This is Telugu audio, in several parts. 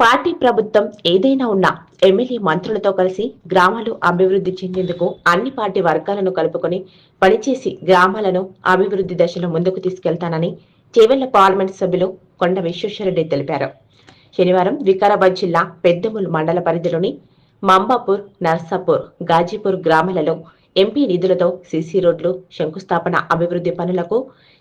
పార్టీ ప్రభుత్వం ఏదైనా ఉన్నా ఎమ్మెల్యే మంత్రులతో కలిసి గ్రామాలు అభివృద్ధి చెందేందుకు అన్ని పార్టీ వర్గాలను కలుపుకొని పనిచేసి గ్రామాలను అభివృద్ధి దశలో ముందుకు తీసుకెళ్తానని చేవెళ్ళ పార్లమెంట్ సభ్యులు కొండ విశ్వేశ్వరరెడ్డి తెలిపారు. శనివారం వికారాబాద్ జిల్లా పెద్దముల్ మండల పరిధిలోని మంబాపూర్ నర్సాపూర్ గాజీపూర్ గ్రామాలలో ఎంపీ నిధులతో సీసీ రోడ్లు శంకుస్థాపన అభివృద్ధి పనులకు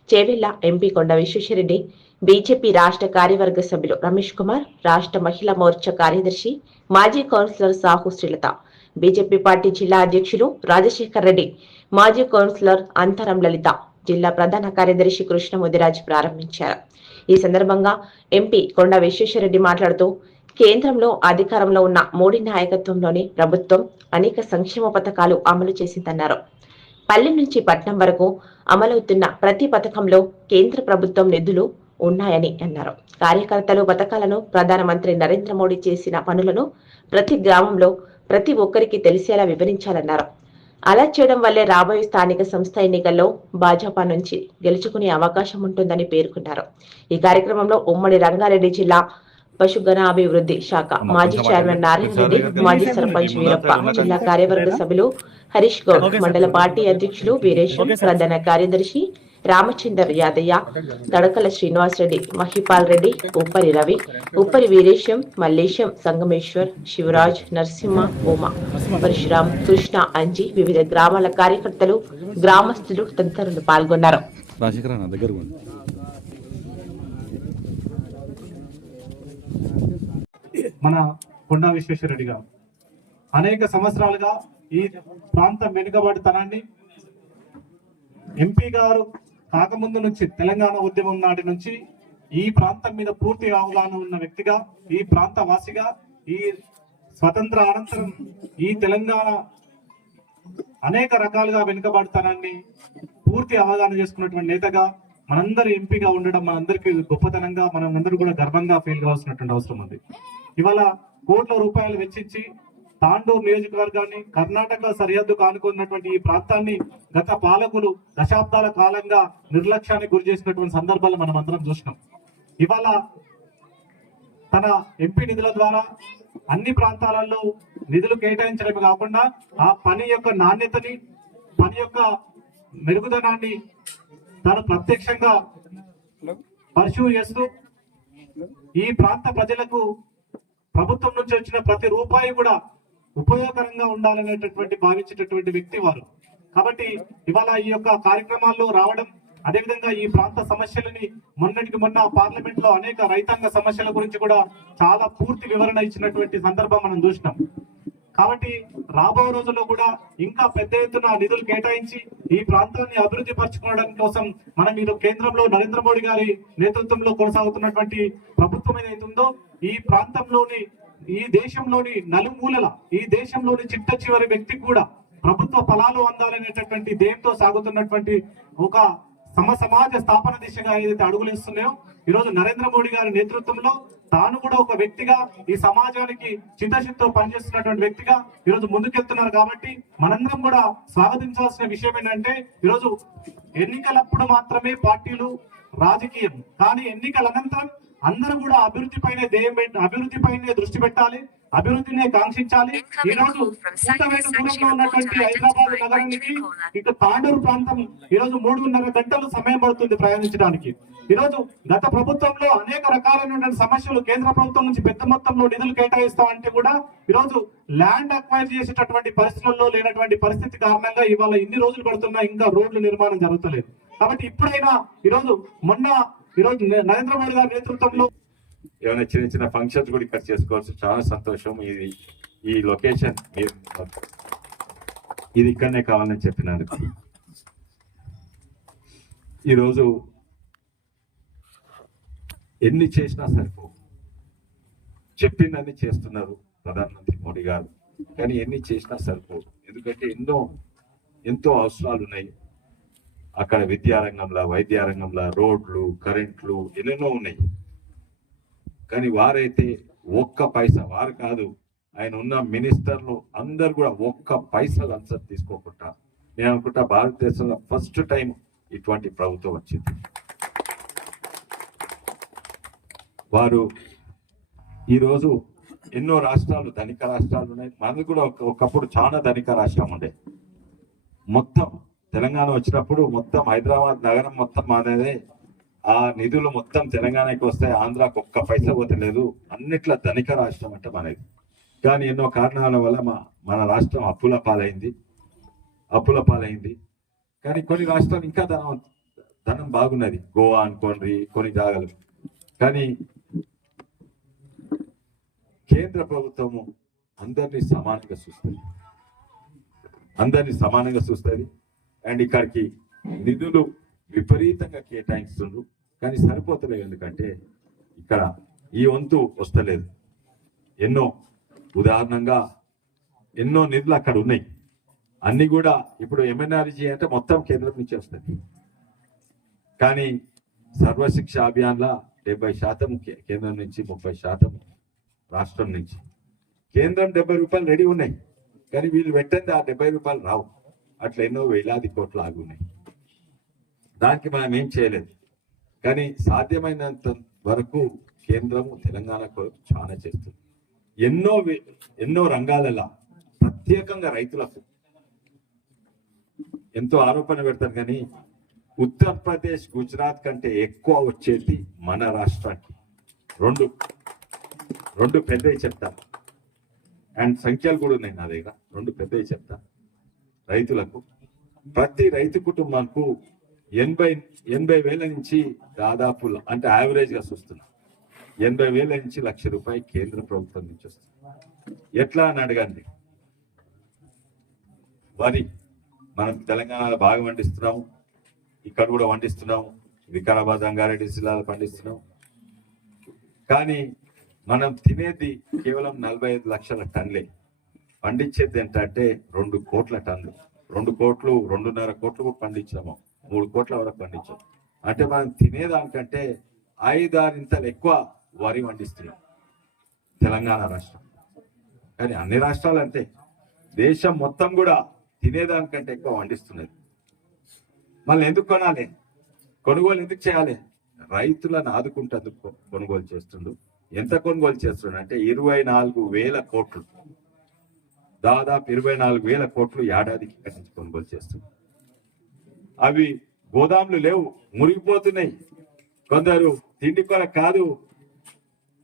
చేవెళ్ళ ఎంపీ కొండ విశ్వేశ్వరరెడ్డి బీజేపీ రాష్ట్ర కార్యవర్గ సభ్యులు రమేష్ కుమార్ రాష్ట్ర మహిళా మోర్చా కార్యదర్శి మాజీ councillor Sahu Srilatha BJP party జిల్లా అధ్యక్షులు రాజశేఖర్ రెడ్డి మాజీ కౌన్సిలర్ అంతరం లలిత జిల్లా ప్రధాన కార్యదర్శి కృష్ణ ముదిరాజ్ ప్రారంభించారు. ఈ సందర్భంగా ఎంపీ కొండ విశ్వేశ్వరరెడ్డి మాట్లాడుతూ కేంద్రంలో అధికారంలో ఉన్న మోడీ నాయకత్వంలోని ప్రభుత్వం అనేక సంక్షేమ పథకాలు అమలు చేసిందన్నారు. పల్లె నుంచి పట్నం వరకు అమలవుతున్న ప్రతి పథకంలో కేంద్ర ప్రభుత్వం నిధులు ఉన్నాయని అన్నారు. కార్యకర్తలు పథకాలను ప్రధానమంత్రి నరేంద్ర మోడీ చేసిన పనులను ప్రతి గ్రామంలో ప్రతి ఒక్కరికి తెలిసేలా వివరించాలన్నారు. అలా చేయడం వల్లే రాబోయే స్థానిక సంస్థ ఎన్నికల్లో భాజపా నుంచి గెలుచుకునే అవకాశం ఉంటుందని పేర్కొన్నారు. ఈ కార్యక్రమంలో ఉమ్మడి రంగారెడ్డి జిల్లా పశుగణ అభివృద్ధి శాఖ మాజీ చైర్మన్ నారాయణ రెడ్డి మాజీ సర్పంచ్ వీరప్ప జిల్లా కార్యవర్గ సభ్యులు హరీష్ గౌడ్ మండల పార్టీ అధ్యక్షులు వీరేశం ప్రధాన కార్యదర్శి రామచందర్ యాదయ్య తడకల శ్రీనివాస్ రెడ్డి మహిపాల్ రెడ్డి ఉప్పరి రవి ఉప్పరి వీరేశం మల్లేశం సంగమేశ్వర్ శివరాజ్ నరసింహ ఉమ పరశురాం కృష్ణ అంజి వివిధ గ్రామాల కార్యకర్తలు గ్రామస్తులు తదితరులు పాల్గొన్నారు రాజశేఖర నా దగ్గర ఉంది మన కొండా విశ్వేశ్వరరెడ్డి గారు. అనేక సంవత్సరాలుగా ఈ ప్రాంతం వెనుకబడితనాన్ని ఎంపీ గారు కాకముందు నుంచి తెలంగాణ ఉద్యమం నాటి నుంచి ఈ ప్రాంతం మీద పూర్తి అవగాహన ఉన్న వ్యక్తిగా ఈ ప్రాంత వాసిగా ఈ స్వతంత్ర అనంతరం ఈ తెలంగాణ అనేక రకాలుగా వెనుకబడతానని పూర్తి అవగాహన చేసుకున్నటువంటి నేతగా మనందరి ఎంపీగా ఉండడం మనందరికీ గొప్పతనంగా మనం అందరూ కూడా గర్వంగా ఫీల్ కావాల్సినటువంటి అవసరం ఉంది ఇవాళ కోట్ల రూపాయలు వెచ్చించి తాండూరు నియోజకవర్గాన్ని కర్ణాటక సరిహద్దు కానుకున్నటువంటి ఈ ప్రాంతాన్ని గత పాలకులు దశాబ్దాల కాలంగా నిర్లక్ష్యానికి గురి చేసినటువంటి సందర్భాలు మనం అందరం చూసినాం. ఇవాళ తన ఎంపీ నిధుల ద్వారా అన్ని ప్రాంతాలలో నిధులు కేటాయించడమే కాకుండా ఆ పని యొక్క నాణ్యతని పని యొక్క మెరుగుదనాన్ని తాను ప్రత్యక్షంగా పరిశీలి చేస్తూ ఈ ప్రాంత ప్రజలకు ప్రభుత్వం నుంచి వచ్చిన ప్రతి రూపాయి కూడా ఉపయోగకరంగా ఉండాలనేటటువంటి భావించేటటువంటి వ్యక్తి వారు. కాబట్టి ఇవాళ ఈ యొక్క కార్యక్రమాల్లో రావడం అదేవిధంగా ఈ ప్రాంత సమస్యలని మొన్నటికి మొన్న పార్లమెంట్లో అనేక రైతాంగ సమస్యల గురించి కూడా చాలా పూర్తి వివరణ ఇచ్చినటువంటి సందర్భం మనం చూసినాం. కాబట్టి రాబో రోజుల్లో కూడా ఇంకా పెద్ద ఎత్తున నిధులు కేటాయించి ఈ ప్రాంతాన్ని అభివృద్ధి పరచుకోవడం కోసం మనం మీరు కేంద్రంలో నరేంద్ర మోడీ గారి నేతృత్వంలో కొనసాగుతున్నటువంటి ప్రభుత్వం ఏదైతుందో ఉందో ఈ ప్రాంతంలోని ఈ దేశంలోని నలుమూలల ఈ దేశంలోని చిట్ట చివరి వ్యక్తికి కూడా ప్రభుత్వ ఫలాలు అందాలనేటటువంటి ధ్యేయంతో సాగుతున్నటువంటి ఒక సమ సమాజ స్థాపన దిశగా ఏదైతే అడుగులు ఇస్తున్నాయో ఈరోజు నరేంద్ర మోడీ గారి నేతృత్వంలో తాను కూడా ఒక వ్యక్తిగా ఈ సమాజానికి చిత్తశుద్ధితో పనిచేస్తున్నటువంటి వ్యక్తిగా ఈరోజు ముందుకెళ్తున్నారు కాబట్టి మనందరం కూడా స్వాగతించాల్సిన విషయం ఏంటంటే ఈరోజు ఎన్నికలప్పుడు మాత్రమే పార్టీలు రాజకీయం. కానీ ఎన్నికల అనంతరం అందరూ కూడా అభివృద్ధి పైన ధ్యేయం అభివృద్ధి పైనే దృష్టి పెట్టాలి. అభివృద్ధిని కాంక్షించాలి. ఈ రోజు కూతవేటు దూరంలో ఉన్నటువంటి హైదరాబాద్ నగరానికి ఇక తాండూరు ప్రాంతం ఈ రోజు మూడున్నర గంటలు సమయం పడుతుంది ప్రయాణించడానికి. ఈ రోజు గత ప్రభుత్వంలో అనేక రకాలైనటువంటి సమస్యలు కేంద్ర ప్రభుత్వం నుంచి పెద్ద మొత్తంలో నిధులు కేటాయిస్తామంటే కూడా ఈ రోజు ల్యాండ్ అక్వైర్ చేసేటటువంటి పరిస్థితుల్లో లేనటువంటి పరిస్థితి కారణంగా ఇవాళ ఇన్ని రోజులు పడుతున్నా ఇంకా రోడ్లు నిర్మాణం జరుగుతలేదు. కాబట్టి ఇప్పుడైనా ఈరోజు మొన్న ఈరోజు నరేంద్ర మోడీ గారి నేతృత్వంలో ఏమైనా చిన్న చిన్న ఫంక్షన్స్ కూడా ఇక్కడ చేసుకోవచ్చు. చాలా సంతోషం. ఇది ఈ లొకేషన్ ఇది ఇక్కడనే కావాలని చెప్పినందుకు. ఈరోజు ఎన్ని చేసినా సరిపో చెప్పిందని చేస్తున్నారు ప్రధానమంత్రి మోడీ గారు. కానీ ఎన్ని చేసినా సరిపోదు ఎందుకంటే ఎన్నో ఎంతో అవసరాలు ఉన్నాయి. అక్కడ విద్యారంగంలో వైద్యారంగంలో రోడ్లు కరెంట్లు ఎన్నెన్నో ఉన్నాయి. కానీ వారైతే ఒక్క పైసా వారు కాదు ఆయన ఉన్న మినిస్టర్లు అందరు కూడా ఒక్క పైసా లంచం తీసుకోకుండా నేను అనుకుంటా భారతదేశంలో ఫస్ట్ టైం ఇటువంటి ప్రభుత్వం వచ్చింది. వారు ఈరోజు ఎన్నో రాష్ట్రాలు ధనిక రాష్ట్రాలు ఉన్నాయి. మనది కూడా ఒక- ఒకప్పుడు చాలా ధనిక రాష్ట్రం ఉండే. మొత్తం తెలంగాణ వచ్చినప్పుడు మొత్తం హైదరాబాద్ నగరం మొత్తం మానేదే ఆ నిధులు మొత్తం తెలంగాణకి వస్తాయి ఆంధ్రాకు ఒక్క పైసా పోతలేదు అన్నిట్లా ధనిక రాష్ట్రం అంటే మనది. కానీ ఎన్నో కారణాల వల్ల మా మన రాష్ట్రం అప్పుల పాలైంది. అప్పుల పాలైంది. కానీ కొన్ని రాష్ట్రాలు ఇంకా ధనం ధనం బాగున్నది. గోవా అనుకోండి కొన్ని జాగాలు. కానీ కేంద్ర ప్రభుత్వము అందరినీ సమానంగా చూస్తుంది. అందరినీ సమానంగా చూస్తుంది. అండ్ ఇక్కడికి నిధులు విపరీతంగా కేటాయిస్తుండ్రు. కానీ సరిపోతలేదు ఎందుకంటే ఇక్కడ ఈ వంతు వస్తలేదు. ఎన్నో ఉదాహరణంగా ఎన్నో నిధులు అక్కడ ఉన్నాయి. అన్ని కూడా ఇప్పుడు ఎంఎన్ఆర్జీ అంటే మొత్తం కేంద్రం నుంచి వస్తుంది కానీ సర్వశిక్ష అభియాన్లా డెబ్బై శాతం కే- కేంద్రం నుంచి ముప్పై శాతం రాష్ట్రం నుంచి. కేంద్రం డెబ్బై రూపాయలు రెడీ ఉన్నాయి. కానీ వీళ్ళు పెట్టండి ఆ డెబ్బై రూపాయలు రావు. అట్లా ఎన్నో వేలాది కోట్లు ఆగి ఉన్నాయి దానికి మనం ఏం చేయలేదు. కానీ సాధ్యమైనంత వరకు కేంద్రము తెలంగాణకు చాలా చేస్తుంది. ఎన్నో ఎన్నో రంగాలలో ప్రత్యేకంగా రైతులకు ఎంతో ఆరోపణ పెడతారు కానీ ఉత్తరప్రదేశ్ గుజరాత్ కంటే ఎక్కువ వచ్చేది మన రాష్ట్రానికి. రెండు రెండు పెద్దవి చెప్తా. అండ్ సంఖ్యలు కూడా ఉన్నాయి నా దగ్గర. రెండు పెద్దవి చెప్తా. రైతులకు ప్రతి రైతు కుటుంబానికి ఎనభై ఎనభై వేల నుంచి దాదాపు అంటే యావరేజ్గా చూస్తున్నాం చూస్తున్నా. ఎనభై వేల నుంచి లక్ష రూపాయలు కేంద్ర ప్రభుత్వం నుంచి వస్తుంది. ఎట్లా అని అడగండి? వరి మనం తెలంగాణలో బాగా పండిస్తున్నాం. ఇక్కడ కూడా పండిస్తున్నాము వికారాబాద్ రంగారెడ్డి జిల్లాలో పండిస్తున్నాం. కానీ మనం తినేది కేవలం నలభై ఐదు లక్షల టన్లే పండించేది ఏంటంటే రెండు కోట్ల టన్లు రెండు కోట్లు రెండున్నర కోట్లు కూడా పండించాము మూడు కోట్ల వరకు పండించాం. అంటే మనం తినేదానికంటే ఐదారింతలు ఎక్కువ వరి పండిస్తున్నాం. తెలంగాణ రాష్ట్రం. కానీ అన్ని రాష్ట్రాలు అంతే. దేశం మొత్తం కూడా తినేదానికంటే ఎక్కువ వండిస్తున్నది మళ్ళీ ఎందుకు కొనాలి? కొనుగోలు ఎందుకు చేయాలి? రైతులను ఆదుకుంటేందుకు కొనుగోలు చేస్తుండు. ఎంత కొనుగోలు చేస్తుండ్రు అంటే ఇరవై నాలుగు వేల కోట్లు. దాదాపు ఇరవై నాలుగు వేల కోట్లు ఏడాదికి ఇక్కడి నుంచి కొనుగోలు చేస్తుంది అవి గోదాములు లేవు మురిగిపోతున్నాయి కొందరు తిండి కొరకు కాదు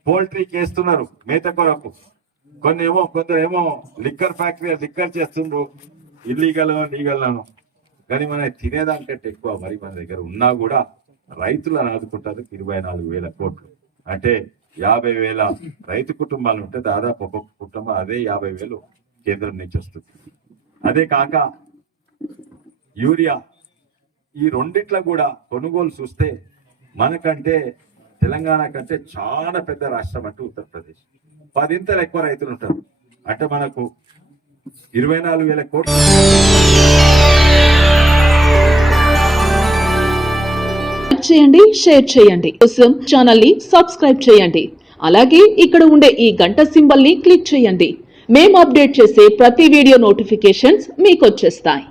పోల్ట్రీకి వేస్తున్నారు మేత కొరకు. కొన్ని ఏమో కొందరు ఏమో లిక్కర్ ఫ్యాక్టరీ లిక్కర్ చేస్తుండ్రు ఇల్లీగల్ నీగలను కానీ మన తినేదానికంటే ఎక్కువ మరి మన దగ్గర ఉన్నా కూడా రైతులను ఆదుకుంటారు ఇరవై నాలుగు వేల కోట్లు. అంటే యాభై వేల రైతు కుటుంబాలు ఉంటే దాదాపు ఒక్కొక్క కుటుంబం అదే యాభై వేలు కేంద్రం నుంచి వస్తుంది. అదే కాక యూరియా ఈ రెండిట్లో కూడా కొనుగోలు చూస్తే మనకంటే తెలంగాణ కంటే చాలా పెద్ద రాష్ట్రం అంటే ఉత్తరప్రదేశ్. పదింతలు ఎక్కువ రైతులు ఉంటారు. అంటే మనకు ఇరవై నాలుగు వేల కోట్లు. చేయండి షేర్ చేయండి. కోసం ఛానల్ని సబ్స్క్రైబ్ చేయండి. అలాగే ఇక్కడ ఉండే ఈ గంట సింబల్ని క్లిక్ చేయండి. మేము అప్డేట్ చేసే ప్రతి వీడియో నోటిఫికేషన్స్ మీకు వచ్చేస్తాయి.